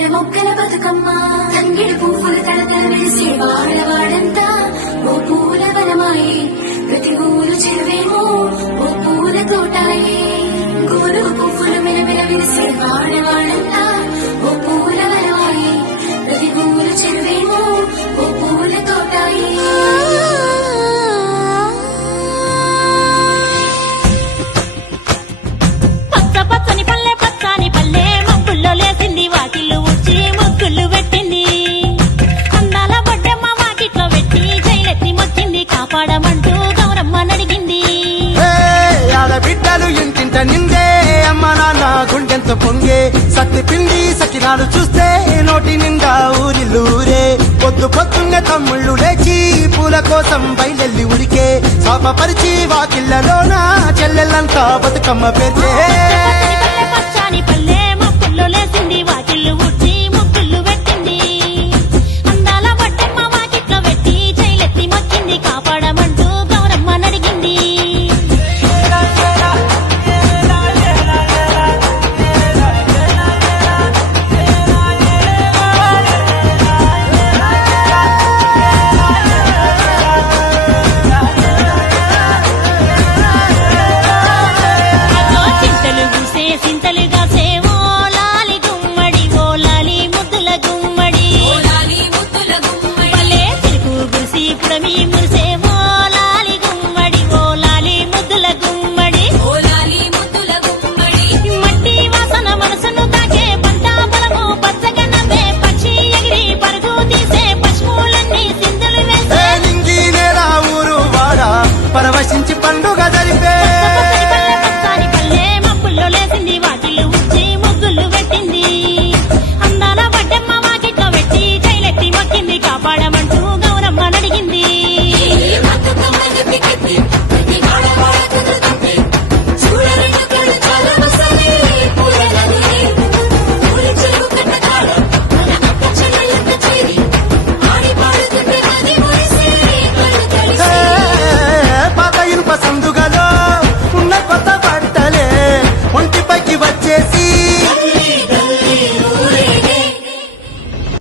తంగెర మొక్కల బతుకమ్మ తంగెడు పువ్వులు తలతల వెలిసే వాడవాడంతా ఓ పూల వనమాయే ప్రతి ఊరు చెరువేమో ఓ పూల తోటాయే గోరు పువ్వులు మెలమెల వెలిసే వాడవాడంతా ఓ పూల వనమాయే ప్రతి ఊరు చెరువేమో ఓ పూల తోటాయే లేసింది వాకిళ్ళు ఉచ్చి ముగ్గులు పెట్టింది అందాల బొడ్డమ్మ వాకిట్లో పెట్టి జైలెత్తి మొచ్చింది కాపాడమంటూ గౌరమ్మ నడిగింది బిడ్డలు ఇంటింట నిందే అమ్మ నాన్న గుండెంత పొంగే సత్తి పిండి సకినాలు చూస్తే నోటి నిండా ఊరిల్లూరే పొద్దు పొద్దున్నే తమ్ముళ్ళు లేచి పూల కోసం బయలెల్లి ఉరికే శాపపరిచి వాకిళ్లలోన చెల్లెళ్ళంతా బతుకమ్మ పేర్చే